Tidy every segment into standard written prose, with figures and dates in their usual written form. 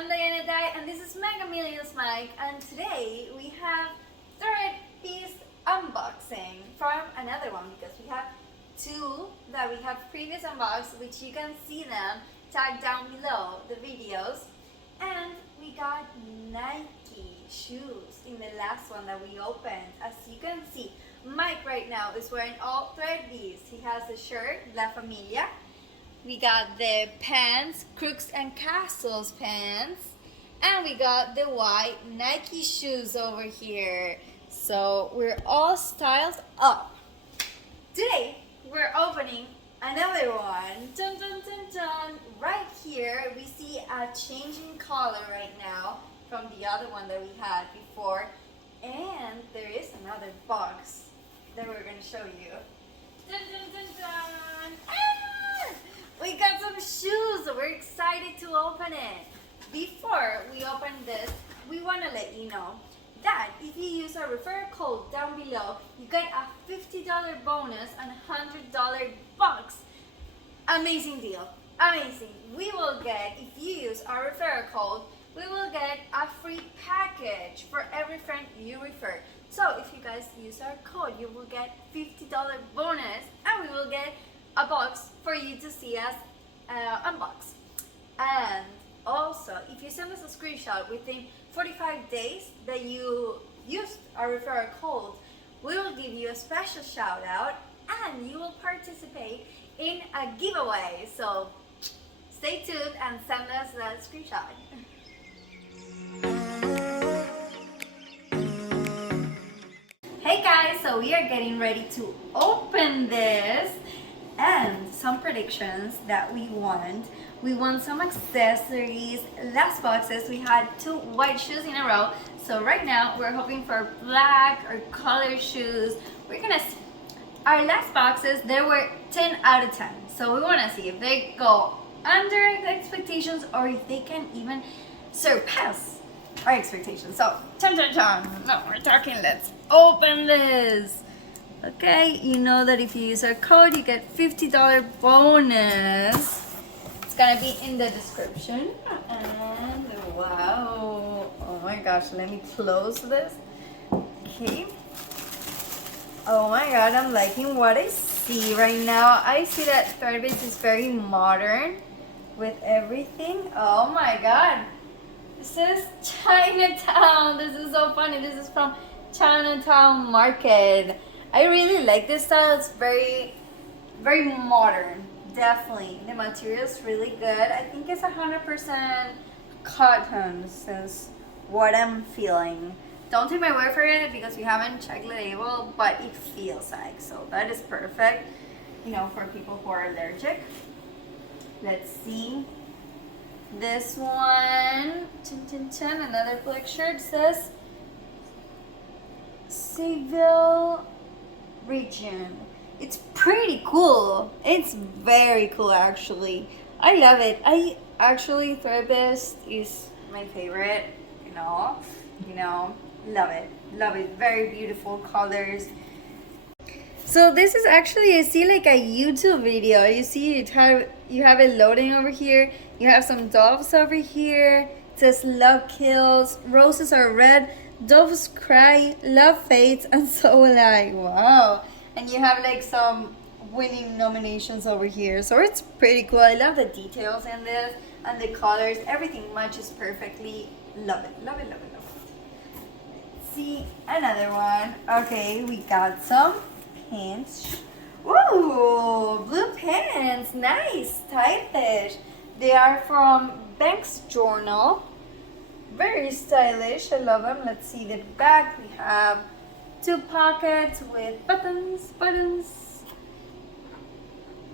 I'm Dyer, and this is Mega Millions Mike, and today we have ThreadBeast unboxing from another one because we have two that we have previous unboxed, which you can see them tagged down below the videos. And we got Nike shoes in the last one that we opened. As you can see, Mike right now is wearing all ThreadBeast. He has the shirt, La Familia. We got the pants, Crooks and Castles pants. And we got the white Nike shoes over here. So we're all styled up. Today, we're opening another one. Dun, dun, dun, dun. Right here, we see a changing color right now from the other one that we had before. And there is another box that we're going to show you. Dun, dun, dun, dun. Ah! We got some shoes. We're excited to open it. Before we open this, we want to let you know that if you use our referral code down below, you get a $50 bonus and a $100 box. Amazing deal. Amazing. We will get, if you use our referral code, we will get a free package for every friend you refer. So if you guys use our code, you will get $50 bonus and we will get a box for you to see us unbox. And also, if you send us a screenshot within 45 days that you used our referral code, we will give you a special shout out and you will participate in a giveaway. So stay tuned and send us that screenshot. Hey guys, so we are getting ready to open this. And some predictions that we want. We want some accessories. Last boxes we had 2 white shoes in a row. So right now we're hoping for black or colored shoes. We're gonna see. Our last boxes, they were 10 out of 10. So we wanna see if they go under the expectations or if they can even surpass our expectations. So, no, we're talking, let's open this. Okay, you know that if you use our code, you get $50 bonus. It's gonna be in the description. And wow, oh my gosh, let me close this. Okay. Oh my god, I'm liking what I see right now. I see that ThreadBeast is very modern with everything. Oh my god, this is Chinatown. This is so funny. This is from Chinatown Market. I really like this style. It's very, very modern. Definitely. The material is really good. I think it's 100% cotton since what I'm feeling. Don't take my word for it because we haven't checked the label, but it feels like. So that is perfect, you know, for people who are allergic. Let's see. This one, another black shirt, says Civil region. It's pretty cool. It's very cool actually. I love it. ThreadBeast is my favorite, you know, love it. Very beautiful colors. So this is actually, I see like a YouTube video. You see you have it loading over here. You have some doves over here. It says love kills, roses are red, doves cry, love fades, and so will I. Wow. And you have like some winning nominations over here. So it's pretty cool. I love the details in this and the colors. Everything matches perfectly. Love it. Let's see another one. Okay, we got some pants. Woo! Blue pants. Nice. Stylish. They are from Banks Journal. Very stylish. I love them. Let's see the back. We have 2 pockets with buttons.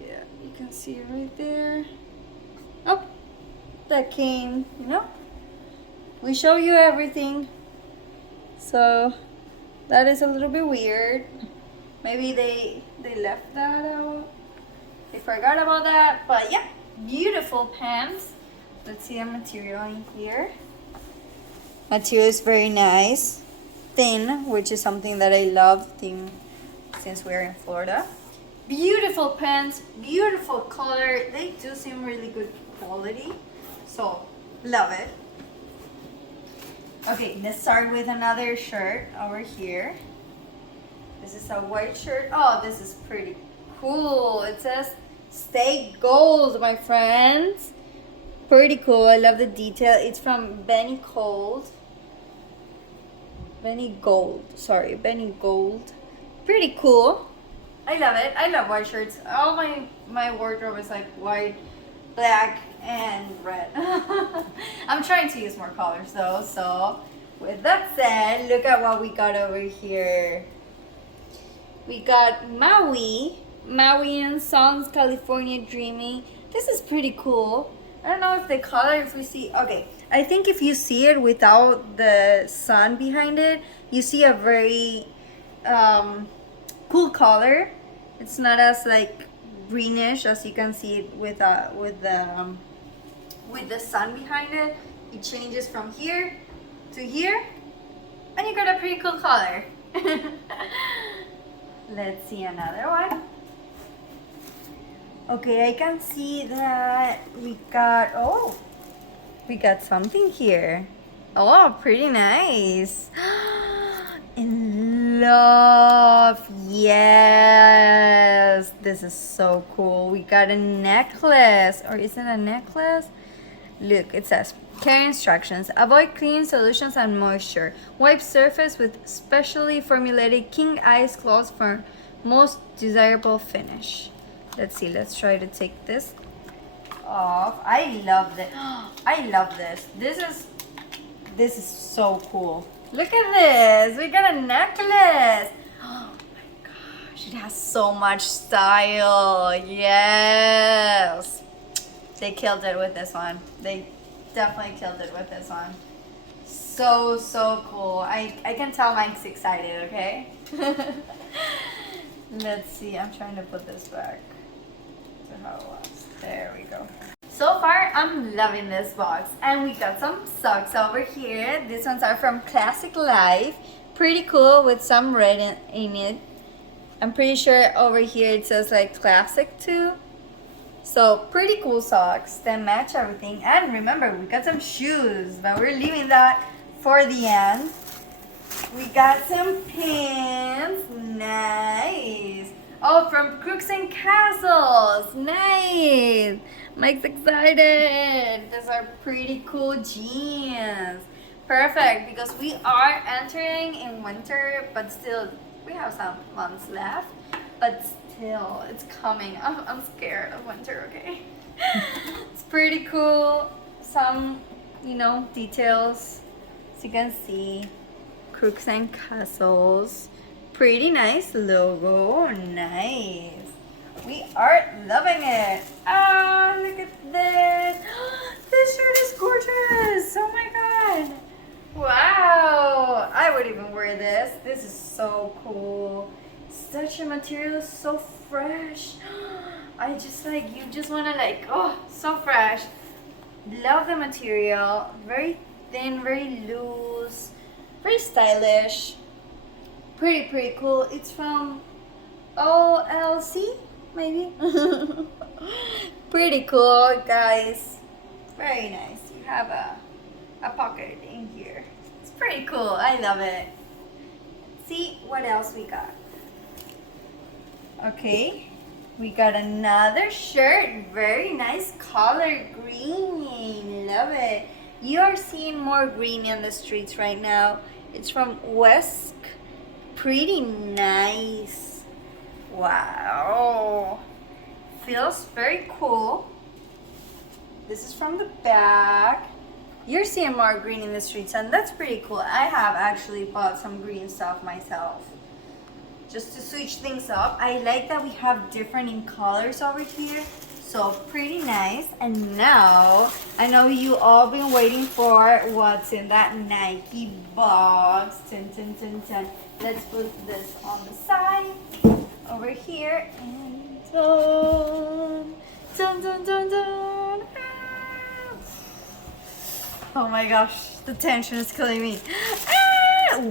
Yeah, you can see it right there. Oh, that came, you know. We show you everything. So that is a little bit weird. Maybe they left that out. They forgot about that. But yeah, beautiful pants. Let's see the material in here. Material is very nice, thin, which is something that I love, thin, since we're in Florida. Beautiful pants, beautiful color. They do seem really good quality, so love it. Okay, let's start with another shirt over here. This is a white shirt. Oh, this is pretty cool. It says stay gold, my friends. Pretty cool. I love the detail. It's from Benny Gold. Benny Gold. Sorry, Benny Gold. Pretty cool. I love it. I love white shirts. All my wardrobe is like white, black, and red. I'm trying to use more colors though. So with that said, look at what we got over here. We got Mauian Songs, California Dreaming. This is pretty cool. I don't know if the color, if we see, okay. I think if you see it without the sun behind it, you see a very cool color. It's not as like greenish as you can see it with the sun behind it. It changes from here to here, and you got a pretty cool color. Let's see another one. Okay, I can see that we got something here. Oh, pretty nice. In love. Yes. This is so cool. We got a necklace. Or is it a necklace? Look, it says care instructions. Avoid clean solutions and moisture. Wipe surface with specially formulated king ice cloths for most desirable finish. Let's see. Let's try to take this off. I love this. I love this. This is so cool. Look at this. We got a necklace. Oh my gosh. It has so much style. Yes. They killed it with this one. They definitely killed it with this one. So cool. I can tell Mike's excited, okay? Let's see. I'm trying to put this back to how it was. There we go. So far, I'm loving this box. And we got some socks over here. These ones are from Classic Life. Pretty cool with some red in it. I'm pretty sure over here it says like classic too. So pretty cool socks that match everything. And remember, we got some shoes, but we're leaving that for the end. We got some pins. Nice. Oh, from Crooks and Castles. Nice. Mike's excited. These are pretty cool jeans. Perfect, because we are entering in winter, but still we have some months left. But still, it's coming. I'm scared of winter, okay? It's pretty cool. Some, details. As you can see, Crooks and Castles. Pretty nice logo. Nice. We are loving it. Oh, look at this. This shirt is gorgeous. Oh my god. Wow. I would even wear this. This is so cool. Such a material is so fresh. I just you just want to so fresh. Love the material. Very thin, very loose, very stylish. Pretty cool. It's from OLC, maybe. Pretty cool, guys. Very nice. You have a pocket in here. It's pretty cool. I love it. See what else we got. Okay, we got another shirt. Very nice color, green. Love it. You are seeing more green in the streets right now. It's from West. Pretty nice. Wow. Feels very cool. This is from the back. You're seeing more green in the streets, and that's pretty cool. I have actually bought some green stuff myself, just to switch things up. I like that we have different in colors over here. So pretty nice. And now, I know you all been waiting for what's in that Nike box. Let's put this on the side over here. And dun. Oh my gosh, the tension is killing me.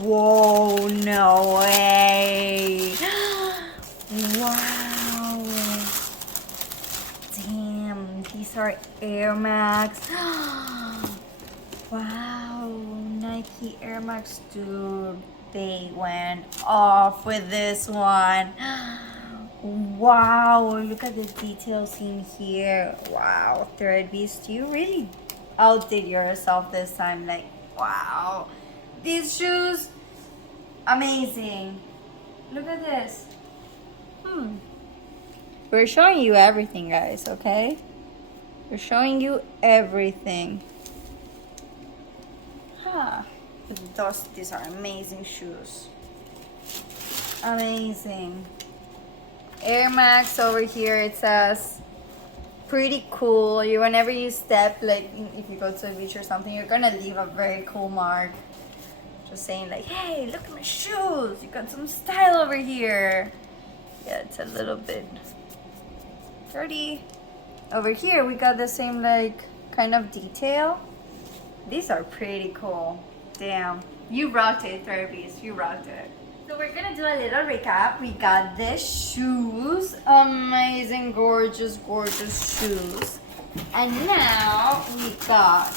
Whoa, no way. Wow. Damn, these are Air Max. Wow, Nike Nike Air Max, dude, they went off with this one. Wow, look at the details in here. Wow, ThreadBeast, you really outdid yourself this time. Like, wow, these shoes, amazing. Look at this. We're showing you everything, guys, okay? We're showing you everything. These are amazing shoes. Amazing. Air Max over here, it says pretty cool. Whenever you step, like if you go to the beach or something, you're gonna leave a very cool mark. Just saying like, hey, look at my shoes. You got some style over here. Yeah, it's a little bit dirty. Over here, we got the same like kind of detail. These are pretty cool. Damn, you rocked it, ThreadBeast. You rocked it. So we're gonna do a little recap. We got these shoes, amazing, gorgeous, gorgeous shoes. And now we got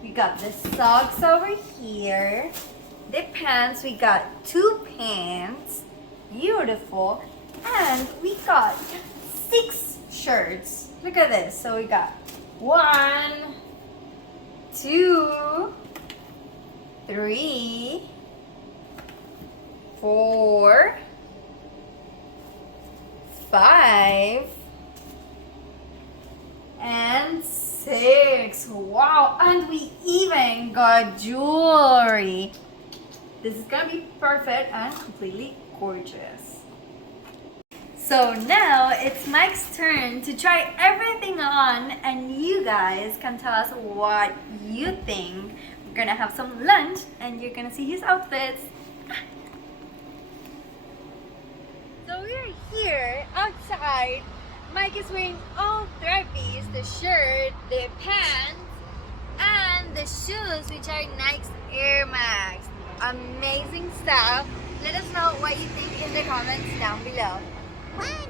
we got the socks over here. The pants, we got 2 pants, beautiful. And we got 6 shirts. Look at this. So we got 1, 2, 3, 4, 5, and 6. Wow, and we even got jewelry. This is gonna be perfect and completely gorgeous. So now it's Mike's turn to try everything on, and you guys can tell us what you think. We're gonna have some lunch and you're gonna see his outfits. So we're here outside. Mike is wearing all ThreadBeast, the shirt, the pants, and the shoes, which are Nike's Air Max. Amazing stuff. Let us know what you think in the comments down below. Bye.